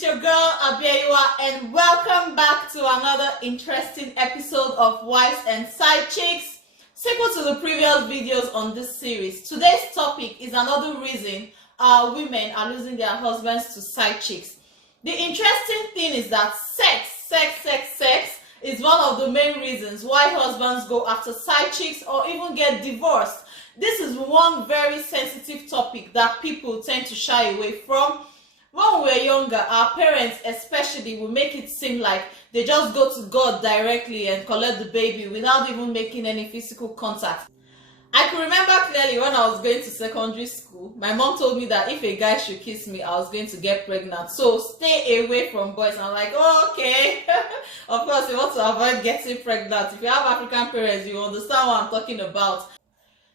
It's your girl Abiaiwa and welcome back to another interesting episode of Wives and Side Chicks. Sequel to the previous videos on this series, today's topic is another reason women are losing their husbands to side chicks. The interesting thing is that sex is one of the main reasons why husbands go after side chicks or even get divorced. This is one very sensitive topic that people tend to shy away from. When we were younger, our parents especially will make it seem like they just go to God directly and collect the baby without even making any physical contact. I can remember clearly when I was going to secondary school, my mom told me that if a guy should kiss me, I was going to get pregnant. So stay away from boys. I'm like, oh, okay. Of course, you want to avoid getting pregnant. If you have African parents, you understand what I'm talking about.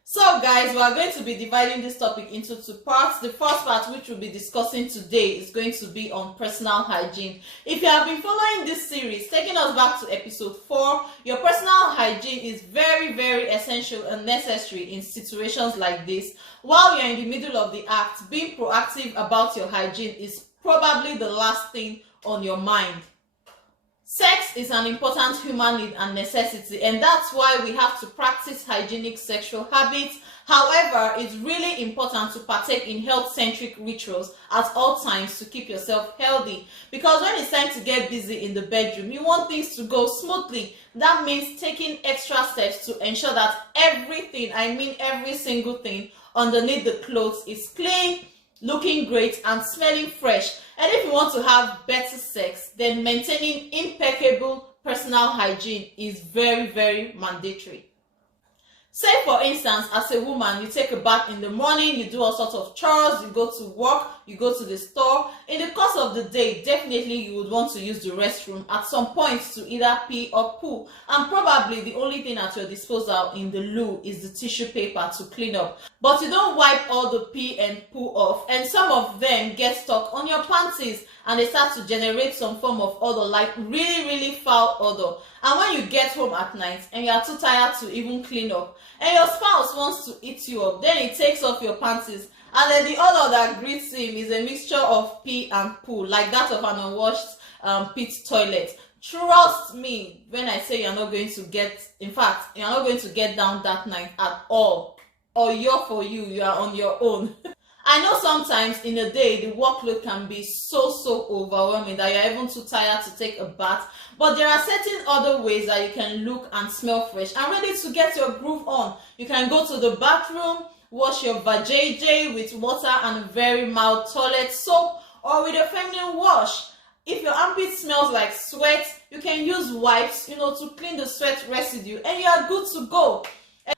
So guys, we are going to be dividing this topic into two parts. The first part, which we'll be discussing today, is going to be on personal hygiene. If you have been following this series, taking us back to episode 4, your personal hygiene is very, very essential and necessary in situations like this. While you're in the middle of the act, being proactive about your hygiene is probably the last thing on your mind. Sex is an important human need and necessity, and that's why we have to practice hygienic sexual habits. However, it's really important to partake in health-centric rituals at all times to keep yourself healthy. Because when it's time to get busy in the bedroom, you want things to go smoothly. That means taking extra steps to ensure that everything, I mean every single thing, underneath the clothes is clean, looking great and smelling fresh. And if you want to have better sex, then maintaining impeccable personal hygiene is very, very mandatory. Say for instance, as a woman, you take a bath in the morning, you do all sorts of chores, you go to work, you go to the store. In the course of the day, definitely you would want to use the restroom at some point to either pee or poo. And probably the only thing at your disposal in the loo is the tissue paper to clean up. But you don't wipe all the pee and poo off, and some of them get stuck on your panties and they start to generate some form of odor, like really foul odor. And when you get home at night and you are too tired to even clean up, and your spouse wants to eat you up, then he takes off your panties, and then the odor that greets him is a mixture of pee and poo, like that of an unwashed pit toilet. Trust me when I say you're not going to get, in fact, you're not going to get down that night at all. Or you're for you, you are on your own. I know sometimes in a day the workload can be so overwhelming that you're even too tired to take a bath, but there are certain other ways that you can look and smell fresh and ready to get your groove on. You can go to the bathroom, wash your vajayjay with water and a very mild toilet soap, or with a feminine wash. If your armpit smells like sweat, you can use wipes, to clean the sweat residue, and you are good to go.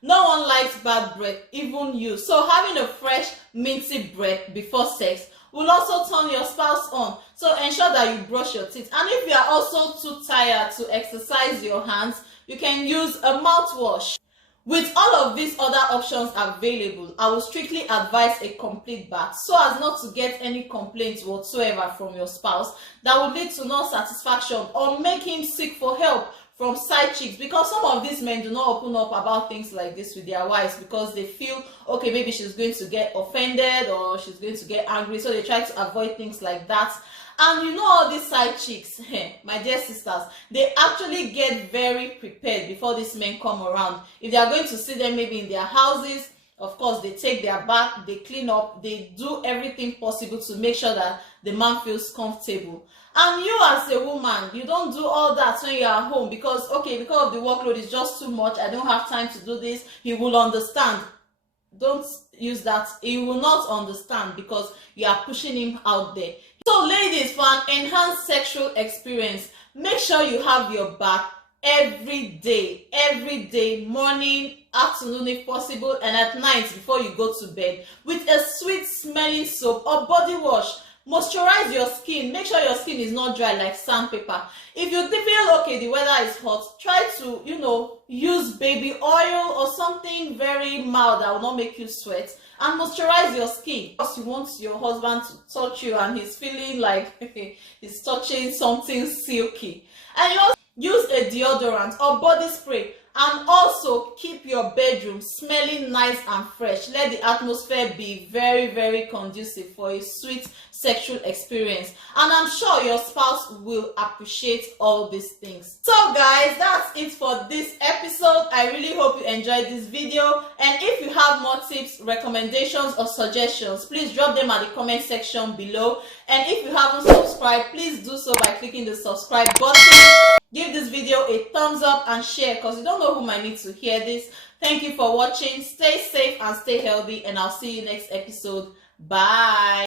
No one likes bad breath, even you. So having a fresh, minty breath before sex will also turn your spouse on. So ensure that you brush your teeth. And if you are also too tired to exercise your hands, you can use a mouthwash. With all of these other options available, I will strictly advise a complete bath so as not to get any complaints whatsoever from your spouse that would lead to non-satisfaction or make him seek for help from side chicks, because some of these men do not open up about things like this with their wives because they feel, okay, maybe she's going to get offended or she's going to get angry, so they try to avoid things like that. And all these side chicks, my dear sisters, they actually get very prepared before these men come around. If they are going to see them maybe in their houses, of course, they take their bath, they clean up, they do everything possible to make sure that the man feels comfortable. And you as a woman, you don't do all that when you're at home because of the workload is just too much, I don't have time to do this. He will understand. Don't use that. He will not understand because you are pushing him out there. So ladies, for an enhanced sexual experience, make sure you have your bath every day, morning, afternoon if possible, and at night before you go to bed, with a sweet smelling soap or body wash. Moisturize your skin. Make sure your skin is not dry like sandpaper. If you feel okay, the weather is hot, try to use baby oil or something very mild that will not make you sweat, and moisturize your skin. Because you want your husband to touch you and he's feeling like he's touching something silky. And you also use a deodorant or body spray And also keep your bedroom smelling nice and fresh. Let the atmosphere be very, very conducive for a sweet sexual experience, and I'm sure your spouse will appreciate all these things. So guys, that's it for this episode. I really hope you enjoyed this video, and if you have more tips, recommendations or suggestions, please drop them at the comment section below. And if you haven't subscribed, please do so by clicking the subscribe button. Give this video a thumbs up and share, because you don't know who might need to hear this. Thank you for watching. Stay safe and stay healthy, and I'll see you next episode. Bye.